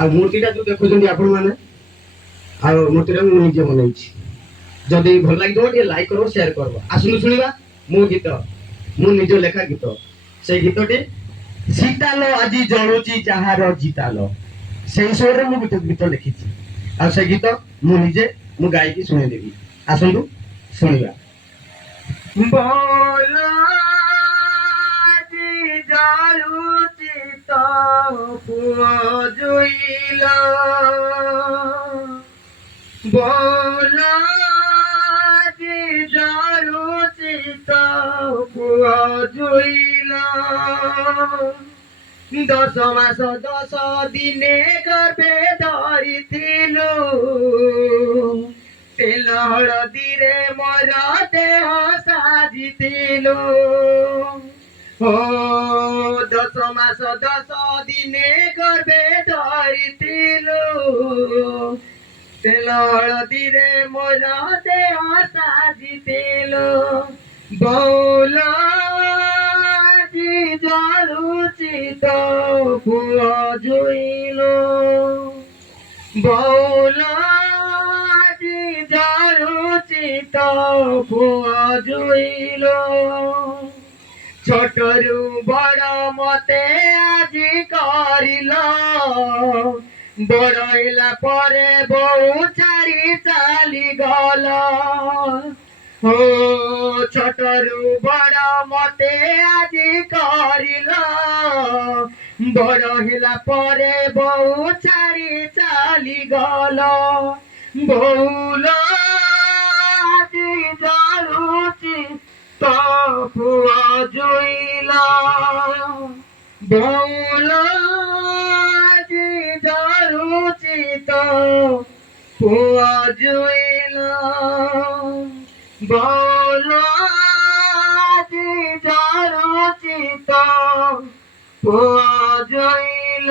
ଆଉ ମୂର୍ତ୍ତିଟା ଯୋଉ ଦେଖୁଛନ୍ତି ଆପଣ ମାନେ, ଆଉ ମୂର୍ତ୍ତିଟା ମୁଁ ନିଜେ ବନେଇଛି। ଯଦି ଭଲ ଲାଗିଥିବ ଟିକେ ଲାଇକ୍ କରିବ, ସେୟାର କରିବ। ଆସନ୍ତୁ ଶୁଣିବା ମୋ ଗୀତ, ମୁଁ ନିଜ ଲେଖା ଗୀତ। ସେଇ ଗୀତଟି ଶୀତାଲ ଆଜି ଜଳୁଛି ଯାହାର ଜିତାଲ, ସେଇ ସ୍ୱରରେ ମୁଁ ଗୀତ ଲେଖିଛି। ଆଉ ସେ ଗୀତ ମୁଁ ନିଜେ ମୁଁ ଗାଇକି ଶୁଣେଇଦେବି। ଆସନ୍ତୁ ଶୁଣିବା। ବୋଲ ଆଜି ଜଳୁଛି ତ ପୁଅ ଜୁଇଲ, ବୋଲ ଆଜି ଜଳୁଛି ତ ପୁଅ ଜୁଇଲ। 10 ମାସ 10 ଦିନେ ଗର୍ଭେ ଧରିଥିଲୁ, ତେଲ ହଳଦୀରେ ମୋର ଦେହ ସାଜିଥିଲୁ। ଓ 10 ମାସ 10 ଦିନେ ଗର୍ଭେ ଧରିଥିଲୁ, ତେଲ ହଳଦୀରେ ମୋର ଦେହ ସାଜିଥିଲୁ। ବଉଲ ଆଜି ଜଳୁଛି ତ ପୁଅ ଜୁଇଲ, ବଉଲ ଆଜି ଜଳୁଛି ତ ପୁଅ ଜୁଇଲ। ଛୋଟରୁ ବଡ଼ ମତେ ଆଜି କରିଲ, ବଡ଼ ହେଲା ପରେ ବୋଉ ଛାଡ଼ି ଚାଲିଗଲ। ଓ ଛୋଟରୁ ବଡ଼ ମତେ ଆଜି କରିଲ, ବଡ଼ ହେଲା ପରେ ବୋଉ ଛାଡ଼ି ଚାଲିଗଲ। ବୋଉଲ ଆଜି ଜଳୁଛି ତ ପୁଅ ଜୁଇଲ, ବୋଉଲ ଆଜି ଜଳୁଛି ତ ପୁଅ ଜୁଇଲ, ବୋଉଲ ଆଜି ଜଳୁଛି ତ ପୁଅ ଜୁଇଲ।